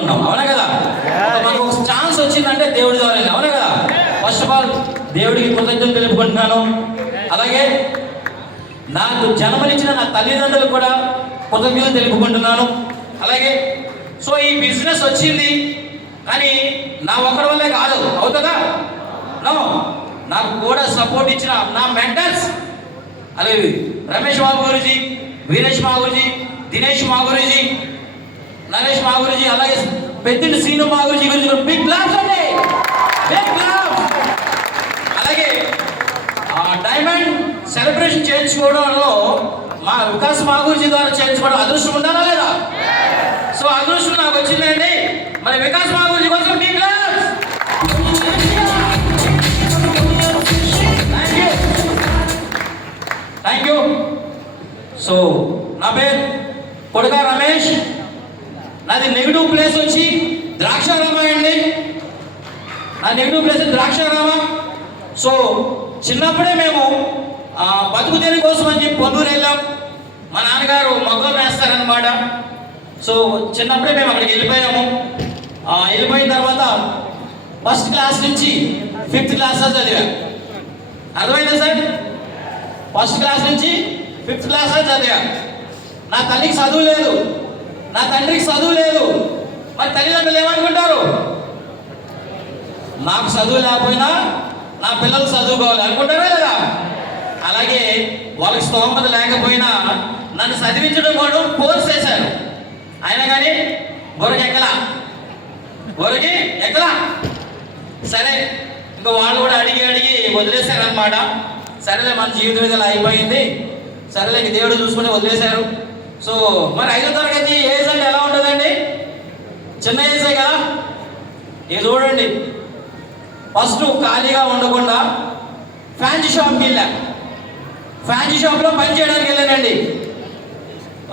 ఉన్నాం, అవునా కదా? మనకు ఒక ఛాన్స్ వచ్చిందంటే దేవుడి ద్వారా, అవునా కదా? ఫస్ట్ ఆఫ్ ఆల్ దేవుడికి కృతజ్ఞతలు తెలుపుకుంటున్నాను. అలాగే నాకు జన్మనిచ్చిన నా తల్లిదండ్రులు కూడా కృతజ్ఞతలు తెలుపుకుంటున్నాను. అలాగే సో ఈ బిజినెస్ వచ్చింది కానీ నా ఒక్కడి వల్లే కాదు, అవుతుందా? నో, నాకు కూడా సపోర్ట్ ఇచ్చిన నా మెంటర్స్, అలాగే రమేష్ బాబు గురుజీ, వీరేష్ మా గురుజీ, దినేష్ మా గురుజీ, నరేష్ మా గురుజీ, అలాగే పెద్దింటి శ్రీను మా గురుజీ గురించి బిగ్ క్లాప్స్ అండి, బిగ్ క్లాప్స్. అలాగే డైమండ్ సెలబ్రేషన్ చేయించుకోవడంలో మా వికాస్ మా గురుజీ ద్వారా చేయించుకోవడం అదృష్టం ఉండాలా లేదా? సో అదృష్టం నాకు వచ్చిందండి. మరి వికాస్ మా గురుజీ కోసం big claps. Thank you. So నా పేరు కొడుక రమేష్, నాది నెగిటివ్ ప్లేస్ వచ్చి ద్రాక్షారామ అండి. నా నెగిటివ్ ప్లేస్ ద్రాక్షారామ. సో చిన్నప్పుడే మేము బతుకు తెరి కోసం అని చెప్పి పొందూరు వెళ్ళాం. మా నాన్నగారు మగ్గం వేస్తారనమాట. సో చిన్నప్పుడే మేము అక్కడికి వెళ్ళిపోయాము. వెళ్ళిపోయిన తర్వాత ఫస్ట్ క్లాస్ నుంచి 5th క్లాస్ చదివాం. అర్థమైందా సార్? ఫస్ట్ క్లాస్ నుంచి 5th క్లాస్ చదివా. నా తల్లికి చదువు లేదు, నా తండ్రికి చదువు లేదు. మరి తల్లిదండ్రులు ఏమనుకుంటారు? నాకు చదువు లేకపోయినా నా పిల్లలు చదువుకోవాలి అనుకుంటారా లేదా? అలాగే వాళ్ళకి స్తోమత లేకపోయినా నన్ను చదివించడం కూడా ఫోర్స్ చేశారు. అయినా కానీ గొరకి ఎక్కలా. సరే, ఇంకా వాళ్ళు కూడా అడిగి వదిలేశారనమాట. సరేలే, మన జీవితం ఇలా అయిపోయింది, సరేలే దేవుడు చూసుకుని వదిలేశారు. సో మరి 5వ తరగతి ఏజ్ అంటే ఎలా ఉంటుందండి? చిన్న ఏజే కదా. ఇక చూడండి, ఫస్ట్ ఖాళీగా ఉండకుండా ఫ్యాన్సీ షాప్కి వెళ్ళా. ఫ్యాన్సీ షాప్లో పని చేయడానికి వెళ్ళానండి.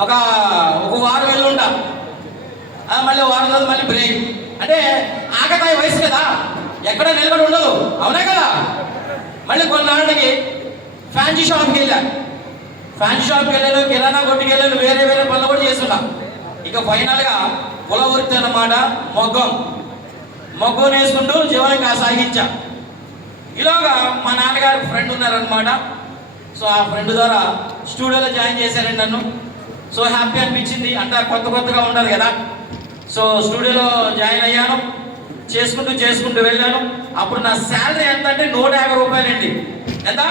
ఒక వారం వెళ్ళుంటా, మళ్ళీ వారం రోజులు మళ్ళీ బ్రేక్. అంటే ఆకతాయి వయసు కదా, ఎక్కడ నిలబడి ఉండదు, అవునా కదా? మళ్ళీ కొన్నాళ్ళకి ఫ్యాన్సీ షాప్కి వెళ్ళాను. కిరాణా కొట్టుకి వెళ్ళాను, వేరే పనులు కూడా చేస్తున్నా. ఇక ఫైనల్గా కుల వృత్తి అన్నమాట, మొగ్గం వేసుకుంటూ జీవనం సాగించా. ఇలాగా మా నాన్నగారు ఫ్రెండ్ ఉన్నారనమాట. సో ఆ ఫ్రెండ్ ద్వారా స్టూడియోలో జాయిన్ చేశారండి నన్ను. సో హ్యాపీ అనిపించింది, అంటే కొత్తగా ఉండదు కదా. సో స్టూడియోలో జాయిన్ అయ్యాను, చేసుకుంటూ వెళ్ళాను. అప్పుడు నా శాలరీ ఎంత అంటే 150 రూపాయలండి. ఎంత?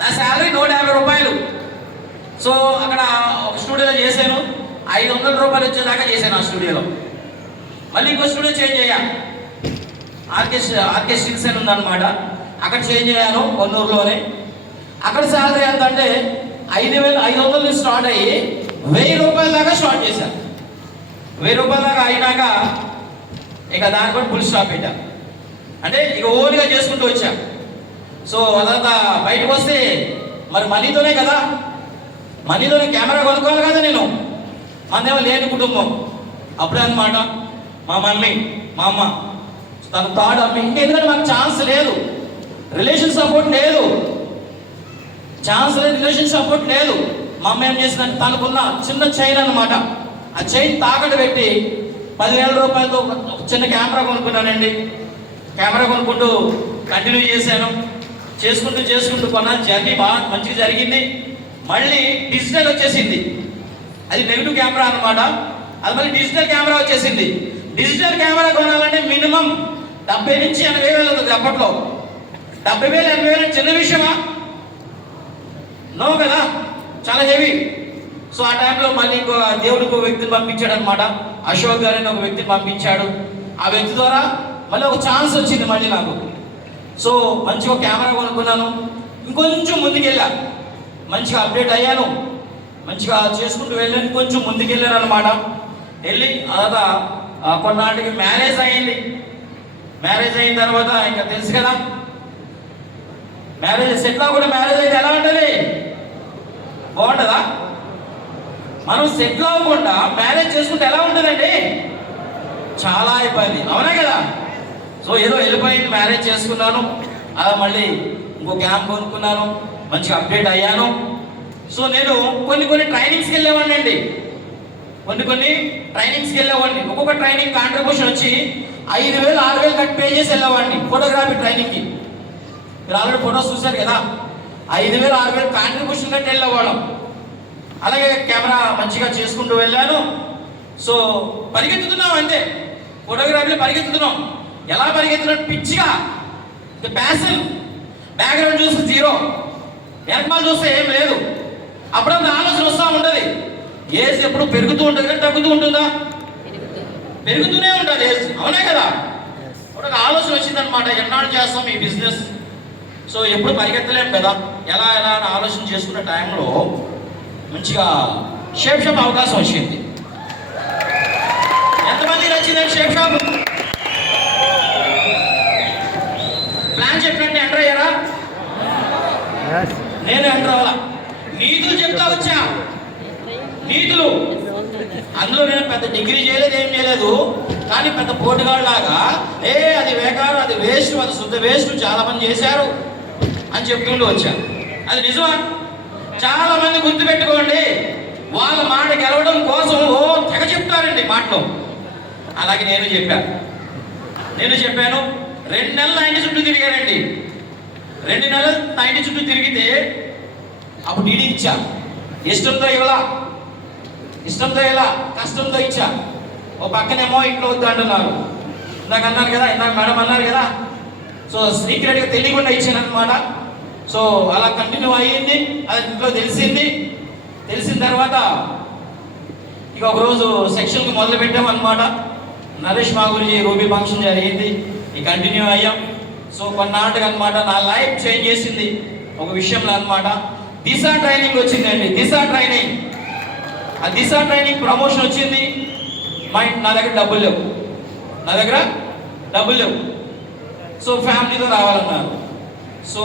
నా శాలరీ 150 రూపాయలు. సో అక్కడ ఒక స్టూడియోలో చేశాను, 500 రూపాయలు వచ్చేదాకా చేశాను ఆ స్టూడియోలో. మళ్ళీ ఇంకో స్టూడియో చేంజ్ అయ్యా, ఆర్కే స్టిల్స్ అని ఉందన్నమాట. అక్కడ చేంజ్ అయ్యాను కొన్నూరులోనే. అక్కడ శాలరీ ఎంత అంటే 5,500 నుంచి స్టార్ట్ అయ్యి 1000 రూపాయల దాకా స్టార్ట్ చేశాను. 1000 రూపాయల దాకా అయినాక ఇక దాని కూడా ఫుల్ స్టాప్ పెట్టా. అంటే ఇక ఓన్గా చేసుకుంటూ వచ్చా. సో అదంతా బయటకు వస్తే మరి మనీతోనే కదా, మనీతోనే కెమెరా కొనుక్కోవాలి కదా. నేను మనదేమో లేని కుటుంబం అప్పుడే అనమాట. మా మమ్మీ, మా అమ్మ తను థర్డ్ అమ్మ. ఇంకెందుకంటే మాకు ఛాన్స్ లేదు, రిలేషన్ సపోర్ట్ లేదు. మా అమ్మ ఏం చేసిందంటే తనకున్న చిన్న చైన్ అనమాట, ఆ చైన్ తాకట్టు పెట్టి 10,000 రూపాయలతో ఒక చిన్న కెమెరా కొనుక్కున్నానండి. కెమెరా కొనుక్కుంటూ కంటిన్యూ చేశాను. చేసుకుంటూ కొన్నాను. జర్నీ బాగా మంచిగా జరిగింది. మళ్ళీ డిజిటల్ వచ్చేసింది. అది నెగిటివ్ కెమెరా అనమాట. అది మళ్ళీ డిజిటల్ కెమెరా వచ్చేసింది. డిజిటల్ కెమెరా కొనాలంటే మినిమం 70,000 నుంచి 80,000 అవుతుంది. అప్పట్లో 70,000 80,000 చిన్న విషయమా? నో కదా, చాలా హెవీ. సో ఆ టైంలో మళ్ళీ ఇంకో దేవుడికి ఒక వ్యక్తిని పంపించాడు అనమాట. అశోక్ గారిని ఒక వ్యక్తిని పంపించాడు. ఆ వ్యక్తి ద్వారా మళ్ళీ ఒక ఛాన్స్ వచ్చింది మళ్ళీ నాకు. సో మంచిగా కెమెరా కొనుక్కున్నాను. ఇంకొంచెం ముందుకెళ్ళా, మంచిగా అప్డేట్ అయ్యాను, మంచిగా చేసుకుంటూ వెళ్ళాను. కొంచెం ముందుకెళ్ళాను అనమాట. వెళ్ళి తర్వాత కొన్నాటికి మ్యారేజ్ అయింది. మ్యారేజ్ అయిన తర్వాత ఇంకా తెలుసు కదా, మ్యారేజ్ సెటిల్ కూడా మ్యారేజ్ అయితే ఎలా ఉంటుంది? బాగుంటుందా? మనం సెటిల్ అవ్వకుండా మ్యారేజ్ చేసుకుంటే ఎలా ఉంటుందండి? చాలా ఇబ్బంది, అవునా కదా? సో ఏదో వెళ్ళిపోయింది, మ్యారేజ్ చేసుకున్నాను. అలా మళ్ళీ ఇంకో క్యాంప్ కొనుక్కున్నాను, మంచిగా అప్డేట్ అయ్యాను. సో నేను కొన్ని ట్రైనింగ్స్కి వెళ్ళేవాడిని అండి. కొన్ని ట్రైనింగ్స్కి వెళ్ళేవాడిని. ఒక్కొక్క ట్రైనింగ్ కాంట్రిబ్యూషన్ వచ్చి 5,000 6,000 కట్టి పే చేసి వెళ్ళేవాడిని ఫోటోగ్రఫీ ట్రైనింగ్కి. మీరు ఆల్రెడీ ఫోటోస్ చూశారు కదా, 5,000 6,000 కాంట్రిబ్యూషన్ కట్టి వెళ్ళేవాళ్ళం. అలాగే కెమెరా మంచిగా చేసుకుంటూ వెళ్ళాను. సో పరిగెత్తుతున్నాం అంతే, ఫోటోగ్రఫీలో పరిగెత్తుతున్నాం. ఎలా పరిగెత్తున్నాం? పిచ్చిగా, ప్యాషన్. బ్యాక్గ్రౌండ్ చూస్తే జీరో, వెనకమాల చూస్తే ఏం లేదు. అప్పుడప్పుడు ఆలోచన వస్తూ ఉంటుంది. ఏజ్ ఎప్పుడు పెరుగుతూ ఉంటుంది కానీ తగ్గుతూ ఉంటుందా? పెరుగుతూనే ఉంటుంది ఏజ్, అవునే కదా. ఒక ఆలోచన వచ్చిందనమాట, ఎన్నాళ్ళు చేస్తాం ఈ బిజినెస్, సో ఎప్పుడు పరిగెత్తలేము కదా, ఎలా ఎలా అని ఆలోచన చేసుకునే టైంలో మంచిగా షేప్ షాప్ అవకాశం వచ్చింది. ఎంతమంది నచ్చిందండి షేప్ షాప్? ప్లాన్ చెప్పినట్టు ఎంటర్ అయ్యారా? నేను ఎంటర్ అవ్వాలా. నీతులు చెప్తా వచ్చా, నీతులు. అందులో నేను పెద్ద డిగ్రీ చేయలేదు, ఏం చేయలేదు, కానీ పెద్ద పోటుగాళ్ళలాగా అది వేకారు, అది వేస్ట్, అది శుద్ధ వేస్ట్, చాలా మంది చేశారు అని చెప్తుంటూ వచ్చాను. అది నిజమా? చాలా మంది గుర్తుపెట్టుకోండి, వాళ్ళ మాట గెలవడం కోసం తెగ చెప్తారండి మాటలో. అలాగే నేను చెప్పాను. 2 నెలలు 90 చుట్టూ తిరిగారండి. 2 నెలలు 90 చుట్టూ తిరిగితే అప్పుడు డీడీ ఇచ్చా. ఇష్టంతో ఇవ్వలా, ఇష్టంతో ఇలా, కష్టంతో ఇచ్చా. ఓ పక్కనేమో ఇంట్లో వద్దు అంటున్నారు. ఇందాక అన్నారు కదా, ఇందాక మేడం అన్నారు కదా, సో సీక్రెట్గా తెలియకుండా ఇచ్చాను అనమాట. సో అలా కంటిన్యూ అయ్యింది. అది ఇంట్లో తెలిసిన తర్వాత ఇక ఒకరోజు సెక్షన్కి మొదలు పెట్టాం అనమాట. నరేష్ మా గురించి రూబీ ఫంక్షన్ జరిగింది, ఇక కంటిన్యూ అయ్యాం. సో కొన్నాళ్ళకి అనమాట నా లైఫ్ చేంజ్ చేసింది ఒక విషయంలో అనమాట. దిశా ట్రైనింగ్ వచ్చిందండి, దిశా ట్రైనింగ్. ఆ దిశా ట్రైనింగ్ ప్రమోషన్ వచ్చింది. నా దగ్గర డబ్బులు లేవు, సో ఫ్యామిలీతో రావాలన్నారు. సో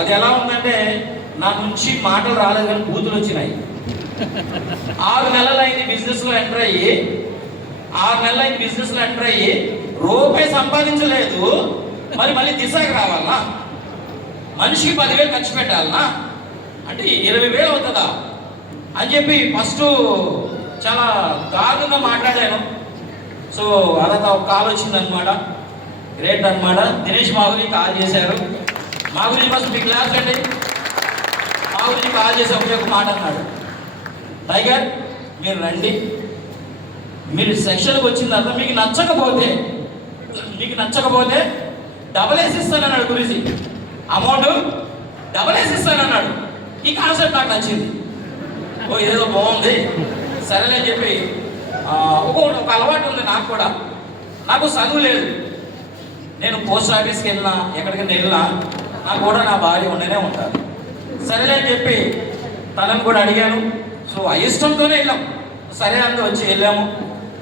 అది ఎలా ఉందంటే, నా నుంచి మాటలు రాలేదు కానీ బూతులు వచ్చినాయి. 6 నెలలు అయింది బిజినెస్లో ఎంటర్ అయ్యి రూపాయి సంపాదించలేదు. మళ్ళీ దిశకి రావాలనా? మనిషికి 10,000 ఖర్చు పెట్టాలనా? అంటే 20,000 అవుతుందా అని చెప్పి ఫస్ట్ చాలా దారుణంగా మాట్లాడాను. సో అలా ఒక కాల్ వచ్చిందనమాట. గ్రేట్ అనమాట. దినేష్ మా గురించి కాల్ చేశారు. మా గురించి ఫస్ట్ మీ క్లాస్ అండి. మా గురించి కాల్ చేసి ఒక మాట అన్నాడు, టైగర్ మీరు రండి, మీరు సెక్షన్కి వచ్చిన తర్వాత మీకు నచ్చకపోతే డబల్ వేసి ఇస్తానన్నాడు గురించి. అమౌంట్ డబల్ వేసి ఇస్తానన్నాడు. ఈ కాన్సెప్ట్ నాకు నచ్చింది. ఇదేదో బాగుంది, సరేలే అని చెప్పి ఒక అలవాటు ఉంది నాకు కూడా. నాకు చదువు లేదు, నేను పోస్ట్ ఆఫీస్కి వెళ్ళినా ఎక్కడికైనా వెళ్ళినా నాకు కూడా నా భార్య ఉండనే ఉంటారు. సరేలే అని చెప్పి తనను కూడా అడిగాను. సో అయిష్టంతోనే వెళ్ళాం. సరే అంతా వచ్చి వెళ్ళాము.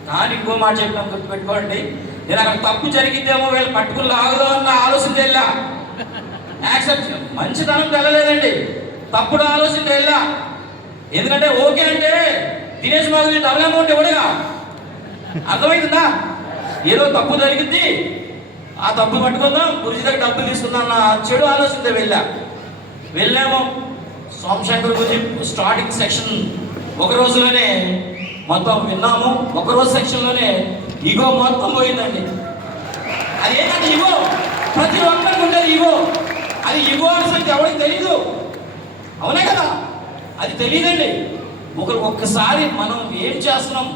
కానీ ఇంకో మాట చెప్పినాం, గుర్తుపెట్టుకోండి, నేను అక్కడ తప్పు జరిగిద్దేమో వీళ్ళు పట్టుకుని లాగుదాం అన్న ఆలోచన వెళ్ళా. యాక్సెప్ట్ మంచితనం తెలలేదండి, తప్పుడు ఆలోచన వెళ్ళా. ఎందుకంటే ఓకే అంటే దినేష్ మా గురించి డబుల్ అమౌంట్ ఇవ్వడుగా, అర్థమవుతుందా? ఏదో తప్పు జరిగింది, ఆ తప్పు పట్టుకుందాం, గురించి దగ్గర డబ్బులు తీసుకుందాం అన్న చెడు ఆలోచనతో వెళ్ళాము. సోమశంకర్ గురించి స్టార్టింగ్ సెక్షన్ ఒక రోజులోనే మొత్తం విన్నాము. ఒకరోజు సెక్షన్లోనే ఈగో మొత్తం పోయిందండి. అది ఏంటంటే ఈగో, ప్రతి ఒక్కరికి ఉండేది ఈగో. అది ఈగో అసలు ఎవరికి తెలీదు, అవునే కదా, అది తెలియదండి. ఒక్కసారి మనం ఏం చేస్తున్నాం,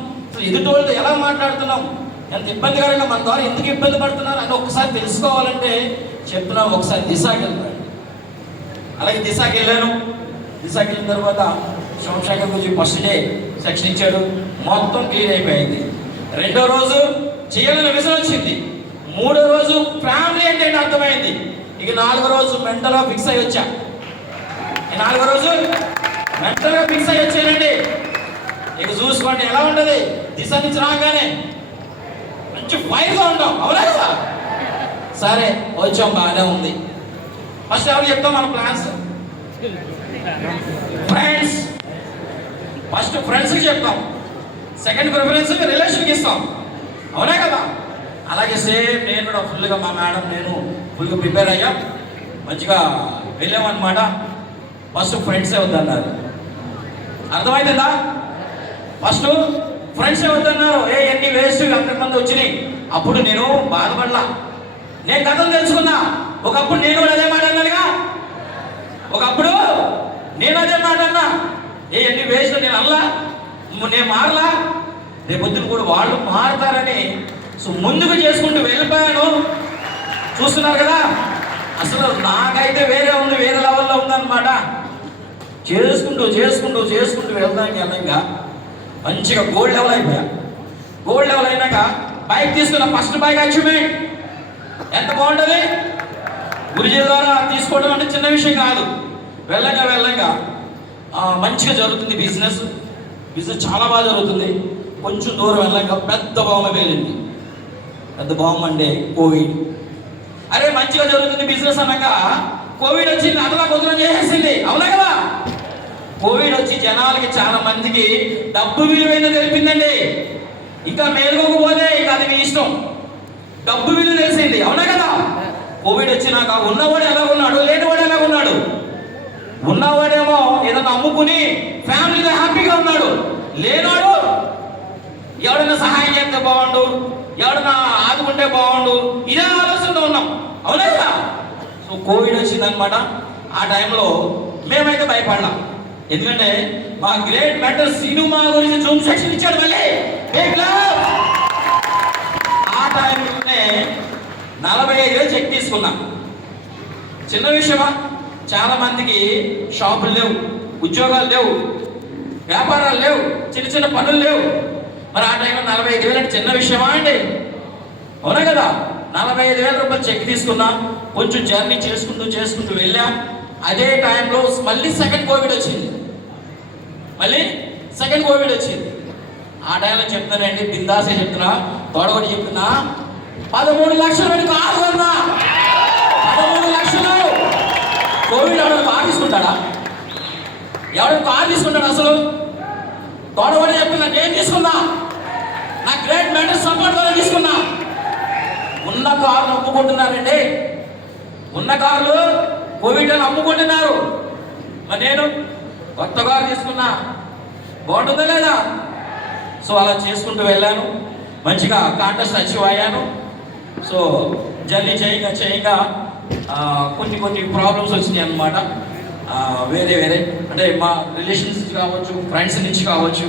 ఎదుటోళ్ళతో ఎలా మాట్లాడుతున్నాం, ఎంత ఇబ్బందికరంగా మన ద్వారా ఎందుకు ఇబ్బంది పడుతున్నారు అని ఒక్కసారి తెలుసుకోవాలంటే చెప్తున్నాం, ఒకసారి దిశకి వెళ్తాడు. అలాగే దిశకి వెళ్ళాను. దిశకి వెళ్ళిన తర్వాత సోమశేఖర్ గురించి ఫస్ట్ డే సెక్షన్ ఇచ్చాడు, మొత్తం క్లియర్ అయిపోయింది. 2వ రోజు చేయాలని విజన్ వచ్చింది. 3వ రోజు ఫ్యామిలీ అంటే అర్థమైంది. ఇక 4వ రోజు మెంటల్గా ఫిక్స్ అయ్యి వచ్చా. ఈ 4వ రోజు మెంటల్గా ఫిక్స్ అయ్యి వచ్చానండి. ఇక చూసుకోండి ఎలా ఉంటుంది. దిశ నుంచి రాగానే మంచి ఫైర్గా ఉంటాం, అవునా కదా. సరే వచ్చాం, బాగానే ఉంది. ఫస్ట్ ఎవరు చెప్తాం మన ప్లాన్స్? ఫ్రెండ్స్. ఫస్ట్ ఫ్రెండ్స్కి చెప్తాం, సెకండ్ ప్రిఫరెన్స్ రిలేషన్కి ఇస్తాం, అవునా కదా. అలాగే సేమ్ నేను కూడా ఫుల్గా మా మేడం నేను ఫుల్గా ప్రిపేర్ అయ్యాం, మంచిగా వెళ్ళామన్నమాట. ఫస్ట్ ఫ్రెండ్సే వద్దన్నారు, అర్థమైందా? ఫస్ట్ ఫ్రెండ్స్ వద్దన్నారు, ఎన్ని వేస్ట్ అంతమంది వచ్చినాయి. అప్పుడు నేను బాధపడలా, నేను కథలు తెలుసుకున్నా. ఒకప్పుడు నేను కూడా అదే మాట అన్నానుగా, ఒకప్పుడు నేను అదే మాట అన్నా, ఎన్ని వేస్ట్ నేను అల్లా, నేను మారలా, రేపొద్దున కూడా వాళ్ళు మారుతారని సో ముందుకు చేసుకుంటూ వెళ్ళిపోయాను. చూస్తున్నారు కదా, అసలు నాకైతే వేరే ఉంది, వేరే లెవెల్లో ఉందన్నమాట. చేసుకుంటూ చేసుకుంటూ చేసుకుంటూ వెళ్దానికి వెళ్ళంగా మంచిగా గోల్డ్ లెవెల్ అయిపోయా. గోల్డ్ లెవెల్ అయినాక బైక్ తీసుకున్న ఫస్ట్ బైక్ అచీవ్మెంట్ ఎంత బాగుంటుంది. గురుజీ ద్వారా తీసుకోవడం అంటే చిన్న విషయం కాదు. వెళ్ళంగా వెళ్ళంగా మంచిగా జరుగుతుంది బిజినెస్ చాలా బాగా జరుగుతుంది. కొంచెం దూరం వెళ్ళాక పెద్ద బాంబు పేలింది. పెద్ద బాంబు అంటే కోవిడ్. అరే మంచిగా జరుగుతుంది బిజినెస్ అన్నాక కోవిడ్ వచ్చింది, అదలా కుదరం చేసేసింది. అవునా కదా, కోవిడ్ వచ్చి జనాలకి చాలా మందికి డబ్బు విలువైన తెలిపిందండి. ఇంకా మేలుకోకపోతే ఇక అది మీ ఇష్టం. డబ్బు విలువ తెలిసింది. అవునా కదా, కోవిడ్ వచ్చినాక ఉన్నవాడు ఎలా ఉన్నాడు, లేనివాడు ఎలా ఉన్నాడు. ఉన్నవాడేమో ఏదైనా అమ్ముకుని ఫ్యామిలీతో హ్యాపీగా ఉన్నాడు, లేనాడు ఎవడైనా సహాయం చేస్తే బాగుండు, ఎవడన్నా ఆదుకుంటే బాగుండు, ఇదే ఆలోచనలో ఉన్నాం. అవునా కదా. సో కోవిడ్ వచ్చిందనమాట. ఆ టైంలో మేమైతే భయపడలాం. ఎందుకంటే మా గ్రేట్ మెంటర్ సినిమా గురించి జూమ్ సెక్షన్ ఇచ్చాడు. మళ్ళీ ఆ టైంలోనే 45,000 చెక్ తీసుకున్నా. చిన్న విషయమా? చాలా మందికి షాపులు లేవు, ఉద్యోగాలు లేవు, వ్యాపారాలు లేవు, చిన్న చిన్న పనులు లేవు. మరి ఆ టైంలో 45,000 అంటే చిన్న విషయమా అండి? అవునా కదా. 45,000 రూపాయలు చెక్ తీసుకున్నా. కొంచెం జర్నీ చేసుకుంటూ వెళ్ళా. అదే టైంలో మళ్ళీ సెకండ్ కోవిడ్ వచ్చింది. ఆ టైంలో చెప్తానండి, బిందాసే చెప్తున్నా, తోడగొట్టి చెప్తున్నా, 13 లక్షలు కాదు అన్నా. 13 లక్షలు కోవిడ్ ఎవడన్నా కారు తీసుకుంటాడా? ఎవడన్నా కారు తీసుకుంటాడు? అసలు తోడగొట్టి చెప్తున్నా, నేను తీసుకున్నా, నా గ్రేట్ మెంటర్ సపోర్ట్ ద్వారా తీసుకున్నా. ఉన్న కార్లు అమ్ముకుంటున్నారండి, ఉన్న కార్లు కోవిడ్ అని అమ్ముకుంటున్నారు. మరి నేను కొత్త కారు తీసుకున్నా, బాగుంటుందా లేదా? సో అలా చేసుకుంటూ వెళ్ళాను. మంచిగా కాంటెస్ట్ అచీవ్ అయ్యాను. సో జర్నీ చేయగా కొన్ని ప్రాబ్లమ్స్ వచ్చినాయి అన్నమాట. వేరే అంటే మా రిలేషన్స్ కావచ్చు, ఫ్రెండ్స్ నుంచి కావచ్చు,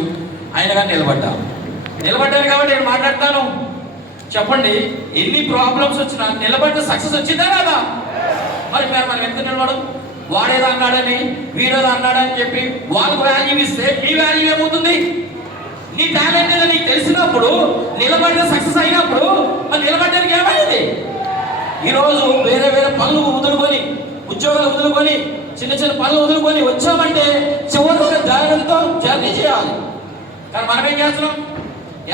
ఆయన కానీ నిలబడ్డాను కాబట్టి నేను మాట్లాడతాను. చెప్పండి, ఎన్ని ప్రాబ్లమ్స్ వచ్చినా నిలబడ్డ సక్సెస్ వచ్చిందా కదా? మరి మనం ఎందుకు నిలబడం? వాడేదో అన్నాడని, వీడేదో అన్నాడని చెప్పి వాళ్ళకు వాల్యూ ఇస్తే మీ వాల్యూ ఏమవుతుంది? నీ టాలెంట్ ఏదో నీకు తెలిసినప్పుడు, నిలబడిన సక్సెస్ అయినప్పుడు మరి నిలబడ్డానికి ఏమైంది? ఈరోజు వేరే పనులు వదులుకొని, ఉద్యోగాలు వదులుకొని, చిన్న పనులు వదులుకొని వచ్చామంటే చివరి ధైర్యంతో జర్నీ చేయాలి. కానీ మనం ఏం చేస్తున్నాం?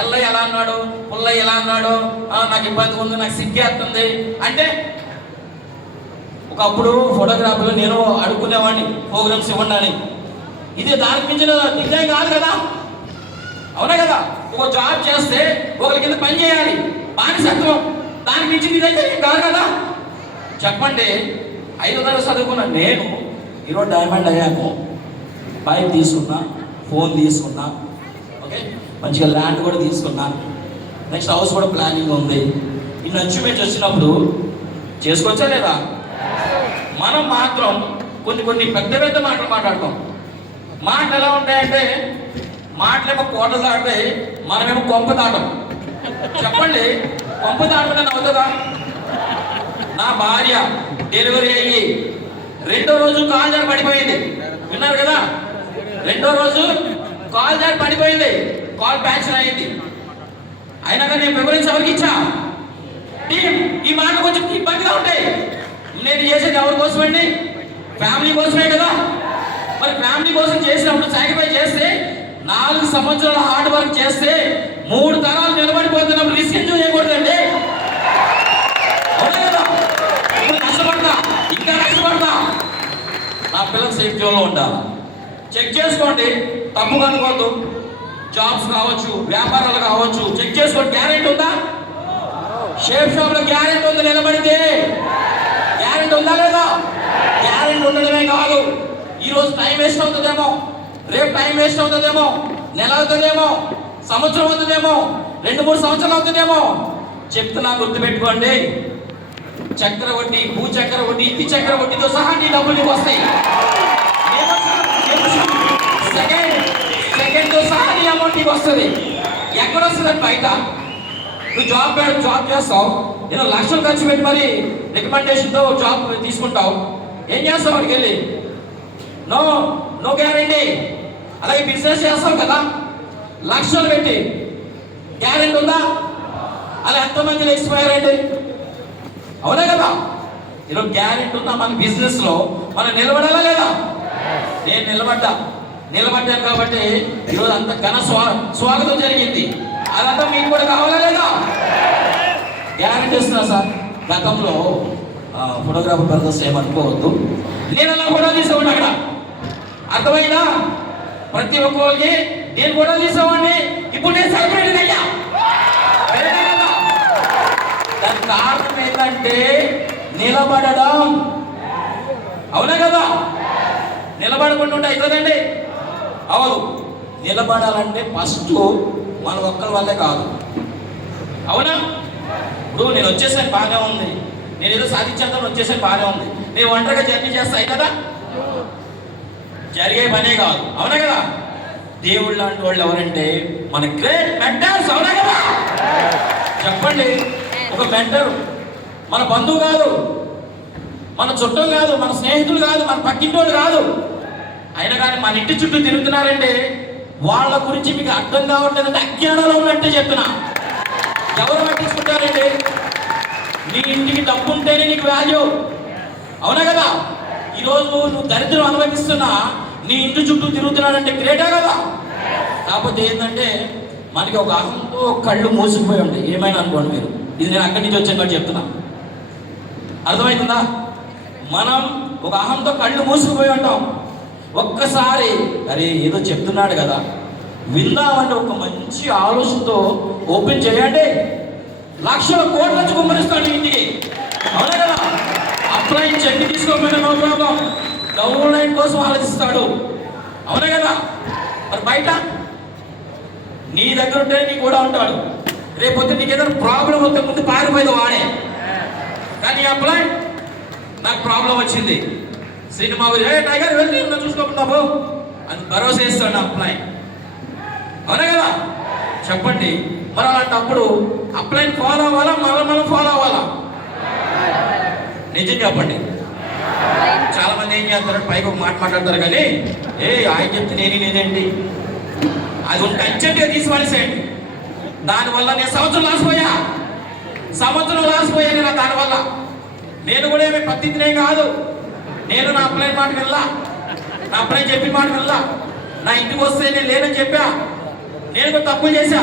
ఎల్లయ్య ఎలా అన్నాడు, పుల్లయ్య ఎలా అన్నాడు, నాకు ఇబ్బంది ఉంది, నాకు సిగ్గేస్తుంది అంటే. ఒకప్పుడు ఫోటోగ్రాఫర్లు నేను అడుక్కునేవాడిని, ప్రోగ్రామ్స్ ఇవ్వండి అని. ఇదే దానికి మించిన డిజైన్ కాదు కదా. అవునా కదా. ఒక జాబ్ చేస్తే ఒకరి కింద పని చేయాలి, బానిసత్వం. దానికి మించింది ఇదైతే కాదు కదా. చెప్పండి, 5వ తరగతి చదువుకున్నా నేను ఈరోజు డైమండ్ అయ్యాను. బైక్ తీసుకున్నా, ఫోన్ తీసుకున్నా, ఓకే, మంచిగా ల్యాండ్ కూడా తీసుకున్నా, నెక్స్ట్ హౌస్ కూడా ప్లానింగ్ ఉంది. ఇన్ని అచీవ్మెంట్స్ వచ్చినప్పుడు చేసుకోవచ్చా లేదా? మనం మాత్రం కొన్ని పెద్ద మాటలు మాట్లాడతాం. మాటలు ఎలా ఉంటాయంటే, మాటలేమో కోట దాటితే మనమేమో కొంప దాటం. చెప్పండి, కొంప దాటకుండా అవుతుందా? నా భార్య డెలివరీ అయ్యి 2వ రోజు కాల్ జారి పడిపోయింది. విన్నారు కదా, 2వ రోజు కాల్ జారి పడిపోయింది, కాల్ ప్యాక్షన్ అయింది. అయినా కానీ నేను ప్రిఫరెన్స్ ఎవరికి ఇచ్చా? ఈ మాట కొంచెం ఇబ్బందిగా ఉంటాయి. నేను చేసేది ఎవరి కోసం అండి? ఫ్యామిలీ కోసమే కదా. మరి ఫ్యామిలీ కోసం చేసినప్పుడు సాక్రిఫైస్ చేస్తే, 4 సంవత్సరాల హార్డ్ వర్క్ చేస్తే 3 తరాలు నిలబడిపోతున్నప్పుడు రిస్క్ ఎంజాయ్ చేయకూడదండి. కష్టపడతా, ఇంకా కష్టపడతా, నా పిల్లలు సేఫ్ జోన్లో ఉండాలి. చెక్ చేసుకోండి, తప్పుగా అనుకోవద్దు. జాబ్స్ కావచ్చు, వ్యాపారాలు కావచ్చు, చెక్ చేసుకోండి. గ్యారెంటీ ఉందా? షేప్ షాప్లో గ్యారెంటీ ఉంది. నిలబడితే గ్యారెంటీ ఉందా లేదా? గ్యారెంటీ ఉండడమే కాదు, ఈరోజు టైం వేస్ట్ అవుతుందేమో, రేపు టైం వేస్ట్ అవుతుందేమో, నెల అవుతుందేమో, సంవత్సరం అవుతుందేమో, 2-3 సంవత్సరాలు అవుతుందేమో. చెప్తున్నా, గుర్తుపెట్టుకోండి. చక్రవడ్డీ, భూచక్రవడ్డీ, ఇంటి చక్రవడ్డీతో సహా నీ డబ్బులు నీకు వస్తాయి. సెకండ్తో సహా నీ అమౌంట్ నీకు వస్తుంది. ఎక్కడ వస్తుందండి? బయట నువ్వు జాబ్ చేస్తావు, నేను లక్షలు ఖర్చు పెట్టి మరి రికమెండేషన్తో జాబ్ తీసుకుంటావు. ఏం చేస్తావు? వాడికి వెళ్ళి నో గ్యారెంటీ. అలాగే బిజినెస్ చేస్తావు కదా, లక్షలు పెట్టి గ్యారెంటీ ఉందా? అలా ఎంతమంది ఎక్స్పైర్ అయ్యండి, అవునా కదా? ఈరోజు గ్యారెంటీ ఉందా మన బిజినెస్లో? మనం నిలబడాలా లేదా? నేను నిలబడ్డాను కాబట్టి ఈరోజు అంత ఘన స్వాగతం జరిగింది. అదంతా మీకు కూడా కావాలా లేదా? గ్యారెంటీ ఇస్తున్నా సార్. గతంలో ఫోటోగ్రాఫర్ బ్రదర్స్ ఏమనుకోవద్దు, నేను అలా కూడా తీసేవాడిని అక్కడ, అర్థమైనా? ప్రతి ఒక్కరికి నేను కూడా తీసేవాడిని. ఇప్పుడు నేను సెలబ్రేట్ అయ్యా. దానికి కారణం ఏంటంటే నిలబడడం, అవునా కదా? నిలబడకుండా ఉంటే అవుతుందండి? అవును. నిలబడాలంటే ఫస్ట్ మన ఒక్కరి వల్లే కాదు, అవునా? ఇప్పుడు నేను వచ్చేసాను, బాగానే ఉంది. నేను ఏదో సాధించేద్దాం వచ్చేసాను, బాగానే ఉంది. నేను ఒంటరిగా జర్నీ చేస్తాయి కదా, జరిగే పనే కాదు, అవునా కదా? దేవుళ్ళు లాంటి వాళ్ళు ఎవరంటే మన గ్రేట్ మెంటర్స్, అవునా కదా? చెప్పండి. ఒక మెంటర్ మన బంధువు కాదు, మన చుట్టం కాదు, మన స్నేహితులు కాదు, మన పక్కింటోళ్ళు కాదు. అయినా కానీ మన ఇంటి చుట్టూ తిరుగుతున్నారంటే వాళ్ళ గురించి మీకు అర్థం కావట్లేదంటే అజ్ఞానంలో ఉన్నట్టే చెప్తున్నా. ఎవరు పట్టించుకుంటారండి? నీ ఇంటికి డబ్బు ఉంటేనే నీకు వాల్యూ, అవునా కదా? ఈరోజు నువ్వు దరిద్రం అనుభవిస్తున్నా నీ ఇంటి చుట్టూ తిరుగుతున్నాడంటే గ్రేటా కదా? కాకపోతే ఏంటంటే మనకి ఒక అహంతో కళ్ళు మూసుకుపోయి ఉంటాయి. ఏమైనా అనుకోండి మీరు, ఇది నేను అక్కడి నుంచి వచ్చాను కాబట్టి చెప్తున్నా, అర్థమవుతుందా? మనం ఒక అహంతో కళ్ళు మూసుకుపోయి ఉంటాం. ఒక్కసారి అరే ఏదో చెప్తున్నాడు కదా విందామంటే ఒక మంచి ఆలోచనతో ఓపెన్ చేయండి, లక్షల కోట్ల నుంచి కుమ్మరిస్తాడు ఇంటికి, అవునా కదా? అప్లైన్ చెక్ తీసుకోకపోయినా నో ప్రాబ్లం, డౌన్ లైన్ కోసం ఆలోచిస్తాడు, అవునా కదా? మరి బయట నీ దగ్గర ఉంటే నీ కూడా ఉంటాడు. రేపొద్దు నీకు ఏదైనా ప్రాబ్లం వస్తే ముందు పారిపోయేది వాడే. కానీ అప్లై నాకు ప్రాబ్లం వచ్చింది, సినిమా టైగర్ వెళ్ళి చూసుకోకుండా అని భరోసా ఇస్తాడు అప్లై, అవునా కదా? చెప్పండి. మరి అలాంటప్పుడు అప్లైన్ ఫాలో అవ్వాలా, మనం ఫాలో అవ్వాలా? నిజం చెప్పండి. చాలా మంది ఏం చేస్తారు, పైకి ఒక మాట మాట్లాడతారు కానీ ఆయన చెప్తే నేనేంటి, అది ఉంటే అర్జెంట్గా తీసిపడేసేయండి. దానివల్ల నేను సంవత్సరం లాసిపోయాను నేను దానివల్ల. నేను కూడా ఏమి పద్ధతినే కాదు, నేను నా అప్లైన్ మాట వెళ్ళా, నా అప్లైన్ చెప్పిన మాట వెళ్ళా, నా ఇంటికి వస్తే నేను లేనని చెప్పా, నేను కూడా తప్పులు చేశా.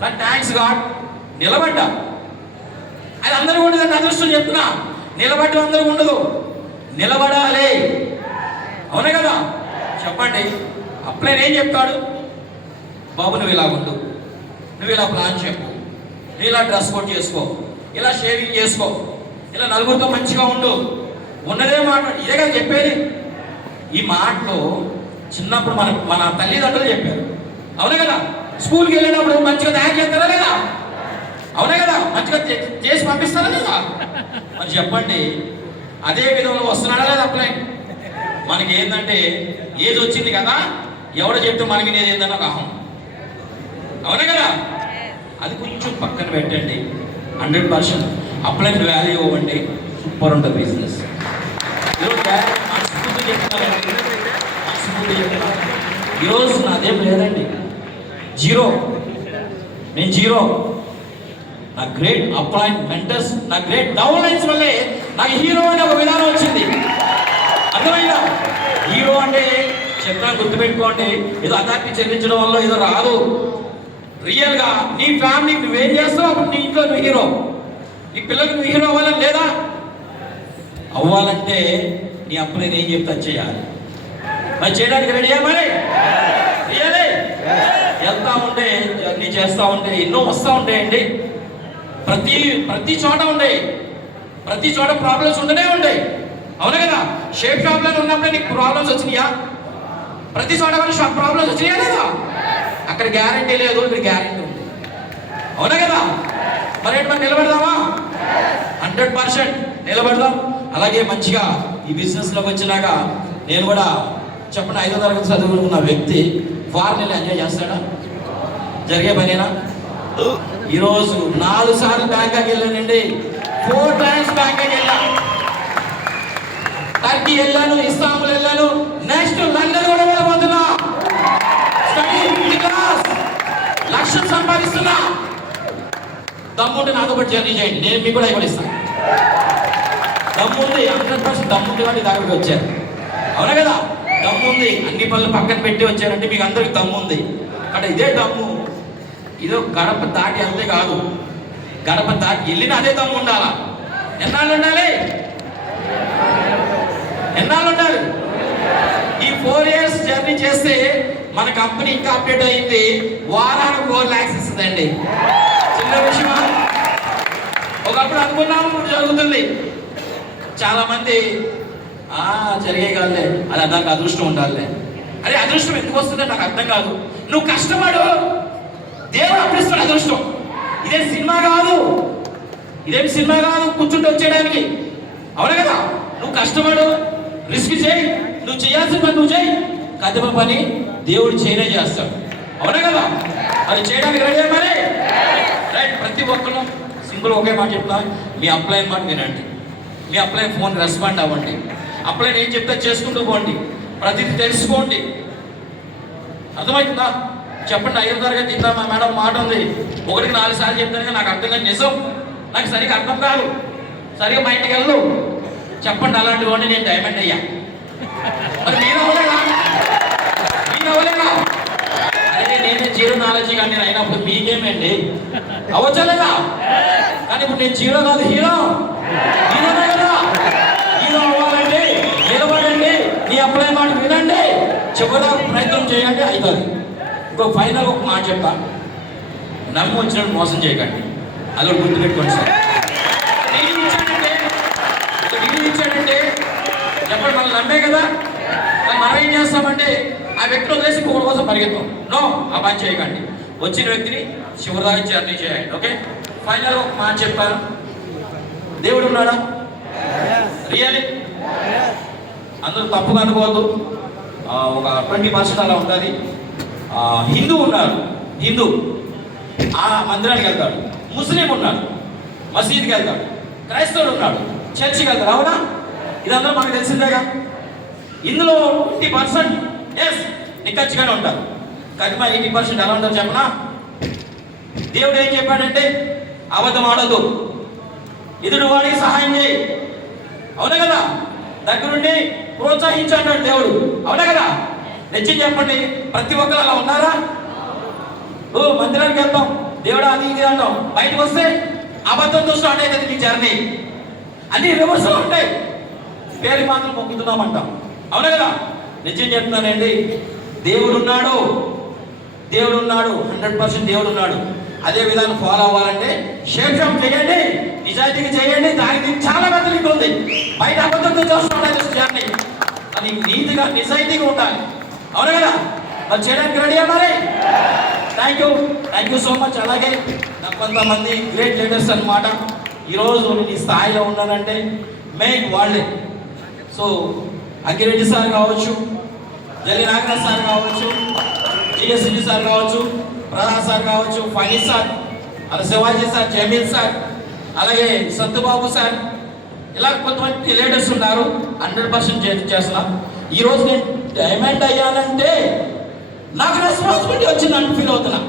కానీ థ్యాంక్స్ గాడ్ నిలబడ్డా. అది అందరూ ఉండదు, అదృష్టం చెప్తున్నా. నిలబడ్డం అందరూ ఉండదు, నిలబడాలి, అవునా కదా? చెప్పండి. అప్లైన్ ఏం చెప్తాడు? బాబు నువ్వు ఇలా ఉండు, నువ్వు ఇలా ప్లాన్ చెప్పు, నువ్వు ఇలా డ్రెస్ కోడ్ చేసుకో, ఇలా షేవింగ్ చేసుకో, ఇలా నలుగురితో మంచిగా ఉండు, ఉన్నదే మాట. ఇదే కదా చెప్పేది. ఈ మాటలు చిన్నప్పుడు మన తల్లిదండ్రులు చెప్పారు, అవునా కదా? స్కూల్కి వెళ్ళినప్పుడు మంచిగా తయారు చేస్తారా లేదా? అవునా కదా? మంచిగా చేసి పంపిస్తారా లేదా? మరి చెప్పండి, అదే విధంగా వస్తున్నాడా లేదా అప్లైన్? మనకి ఏంటంటే ఏది వచ్చింది కదా, ఎవడో చెప్తే మనకి నేను ఏందన్నా ఒక అహం, అవునా కదా? అది కొంచెం పక్కన పెట్టండి. 100% అప్లైన్ వాల్యూ ఇవ్వండి, సూపర్ ఉంటుంది బిజినెస్. ఈరోజు నాదేం లేదండి, జీరో. నేను జీరో. నా గ్రేట్ అప్లైన్ మెంటర్స్, నా గ్రేట్ డౌన్ లైన్స్ వల్లే నాకు హీరో అనే ఒక విధానం వచ్చింది, అర్థమైందా? హీరో అంటే చెప్తాను, గుర్తుపెట్టుకోండి. ఏదో అథారిటీ చెల్లించడం వల్ల ఏదో రాదు. రియల్గా నీ ఫ్యామిలీకి నువ్వేం చేస్తావు, అప్పుడు నీ ఇంట్లో నువ్వు హీరో. నీ పిల్లలకు నువ్వు హీరో అవ్వాలని లేదా? అవ్వాలంటే నీ అప్లైన్ ఏం చెప్తా చేయాలి. మరి చేయడానికి రెడీయా? మరి రియలే వెళ్తా ఉంటే, జర్నీ చేస్తూ ఉంటే ఎన్నో వస్తూ ఉంటాయండి. ప్రతి చోట ఉంటాయి, ప్రతి చోట ప్రాబ్లమ్స్ ఉండనే ఉంటాయి, అవునా కదా? షేప్ షాప్లో ఉన్నప్పుడే నీకు ప్రాబ్లమ్స్ వచ్చినాయా? ప్రతి చోట కూడా ప్రాబ్లమ్స్ వచ్చినాయా లేదా? అక్కడ గ్యారంటీ లేదు, ఇక్కడ గ్యారంటీ ఉంది. అవునా కదా? మరి ఏంటి, మరి నిలబడదామా? 100% నిలబడదాం. అలాగే మంచిగా ఈ బిజినెస్లోకి వచ్చినాక నేను కూడా చెప్పండి, 5వ తరగతి చదువుకున్న వ్యక్తి ఫారెన్ వెళ్ళి ఎంజాయ్ చేస్తాడా? జరిగే పనేనా? ఈరోజు 4 సార్లు బ్యాంకాక్ వెళ్ళానండి, 4 times బ్యాంకాక్ వెళ్ళాను, టర్కీ వెళ్ళాను, ఇస్తాంబుల్ వెళ్ళాను, నెక్స్ట్ లండన్ కూడా వెళ్ళబోతున్నా. స్టడీ క్లాస్ లక్షలు సంపాదిస్తున్నా. దమ్ముంటే నాతో పాటు జర్నీ చేయండి, నేను మీకు కూడా ఇక్కడ ఇస్తాను. దమ్ముంది, 100% దమ్ముంది కాబట్టి దగ్గరికి వచ్చారు. అవునా కదా? దమ్ముంది, అన్ని పనులు పక్కన పెట్టి వచ్చారంటే మీకు అందరికి దమ్ముంది. అంటే ఇదే దమ్ము, ఇదో గడప దాటి అంతే కాదు, గడప దాటి వెళ్ళిన అదే దమ్ము ఉండాలా. ఎన్నాళ్ళు ఉండాలి? ఎన్నాళ్ళు ఉండాలి? ఈ 4 years జర్నీ చేస్తే మన కంపెనీ ఇంకా అప్డేట్ అయింది, వారానికి 4 lakhs ఇస్తుందండి. చిన్న విషయమా? ఒకప్పుడు అనుకున్నాము, ఇప్పుడు జరుగుతుంది. చాలా మంది జరిగే కాదులే, అది నాకు అదృష్టం ఉండాలి. అరే అదృష్టం ఎందుకు వస్తుందో నాకు అర్థం కాదు. నువ్వు కష్టపడు, దేవుడు అప్పిస్తాడు అదృష్టం. ఇదేం సినిమా కాదు, ఇదేం సినిమా కాదు కూర్చుంటూ వచ్చేయడానికి. అవునా కదా? నువ్వు కష్టపడు, రిస్క్ చేయి, నువ్వు చేయాల్సిన పని నువ్వు చేయి, కదిమ పని దేవుడు చేయనే చేస్తాడు. అవునా కదా? అది చేయడానికి రెడీ మరి రైట్. ప్రతి ఒక్కరు సింపుల్ ఒకే మాట చెప్తా, మీ అప్లైన్ మాట వినండి, మీ అప్లైన్ ఫోన్ రెస్పాండ్ అవ్వండి, అప్లైన్ ఏం చెప్తే చేసుకుంటూ పోండి, ప్రతిదీ తెలుసుకోండి. అర్థమవుతుందా? చెప్పండి, 5వ తరగతి ఇంత మా మేడం మాట ఉంది, 1కి 4 సార్లు చెప్తాను, నాకు అర్థం కాదు, నిజం నాకు సరిగా అర్థం కాదు, సరిగా మా ఇంటికి వెళ్ళు. చెప్పండి, అలాంటి వాడిని నేను డైమండ్ అయ్యా. మరి మీరు అవ్వలేదా? మీరు అవ్వలేదా? అదే నేనే 0 knowledge కానీ నేను అయినప్పుడు మీకేమేంటి అవ్వచ్చలేదా? కానీ ఇప్పుడు నేను 0 కాదు, హీరోనే కదా. హీరో అవ్వాలండి, నిలబడండి, నీ అప్లై మాట వినండి, చివరిగా ప్రయత్నం చేయండి, అవుతుంది. ఇంకో ఫైనల్ ఒక మాట చెప్తా, నమ్మి వచ్చినట్టు మోసం చేయకండి, అది గుర్తుపెట్టుకోండి సార్. డిగ్రీ ఇచ్చాడంటే చెప్పండి, మనం నమ్మే కదా, మనం ఏం చేస్తామంటే ఆ వ్యక్తిని వదిలేసి ఇంకొకటి కోసం పరిగెత్తాం. నో, ఆ పని చేయకండి, వచ్చిన వ్యక్తిని చివరిదాకా జర్నీ చేయండి. ఓకే, ఫైనల్ ఒక మాట చెప్తాను, దేవుడు ఉన్నాడా? రియల్లీ అందరూ తప్పుగా అనుకోవద్దు, ఒక 20% అలా ఉంటుంది. హిందూ ఉన్నారు, హిందూ ఆ మందిరానికి వెళ్తాడు, ముస్లిం ఉన్నాడు మసీద్కి వెళ్తాడు, క్రైస్తవుడు ఉన్నాడు చర్చికి వెళ్తాడు. అవునా? ఇదంతా మనకు తెలిసిందేగా. ఇందులో 20% ఎస్ నిక్కచ్చిగానే ఉంటారు, కానీ 80% ఎలా ఉంటారు చెప్పనా? దేవుడు ఏం చెప్పాడంటే అబద్ధం ఆడదు, ఎదుటి వాడికి సహాయం చేయి. అవునా కదా? దగ్గరుండి ప్రోత్సహించాడు దేవుడు. అవునా కదా? నిశ్చయం చెప్పండి, ప్రతి ఒక్కరు అలా ఉన్నారా? మందిరానికి వెళ్తాం, దేవుడు అది ఇది అంటాం, బయటకు వస్తే అబద్ధంతో స్టార్ట్ అవుతుంది మీ జర్నీ. అన్ని రివర్స్లో ఉంటాయి, పేరు మాత్రం మొక్కుతున్నామంటాం. అవునా కదా? నిశ్చయం చెప్తున్నానండి, దేవుడు ఉన్నాడు, దేవుడు ఉన్నాడు, 100% దేవుడు ఉన్నాడు. అదే విధానం ఫాలో అవ్వాలంటే శేషం చేయండి, నిజాయితీగా చేయండి. దానికి చాలా బెదిరింపు ఉంది, బయట అబద్ధంతో చూస్తున్నాడు జర్నీ. అది నీతిగా నిజాయితీగా ఉండాలి. అవునా కదా? మరి చేయడానికి రెడీ మరి. Thank you so much. అలాగే నాకు కొంతమంది గ్రేట్ లీడర్స్ అన్నమాట. ఈరోజు నేను ఈ స్థాయిలో ఉన్నానంటే మెయిన్ వాళ్ళే. సో అంకిరెడ్డి సార్ కావచ్చు, జల్లి నాగరాజ్ సార్ కావచ్చు, జిఎస్డి సార్ కావచ్చు, ప్రధాన్ సార్ కావచ్చు, ఫనీస్ సార్, అలా శివాజీ సార్, జమీల్ సార్, అలాగే సత్తుబాబు సార్, ఇలా కొంతమంది లీడర్స్ ఉన్నారు. 100% చేస్తున్నా. ఈరోజు నేను డైమండ్ అయ్యానంటే నాకు రెస్పాన్సిబిలిటీ వచ్చిందని ఫీల్ అవుతున్నా.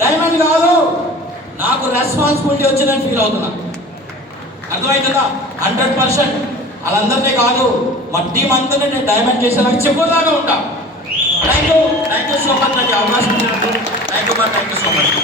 డైమండ్ కాదు, నాకు రెస్పాన్సిబిలిటీ వచ్చిందని ఫీల్ అవుతున్నా. అర్థమవుతుందా? 100% వాళ్ళందరినీ కాదు, మా టీం అందరినీ నేను డైమండ్ చేసేలాగా చెప్పేలాగా ఉంటా. థ్యాంక్ యూ సో మచ్, నాకు అవకాశం ఇచ్చినందుకు థ్యాంక్ యూ సో మచ్.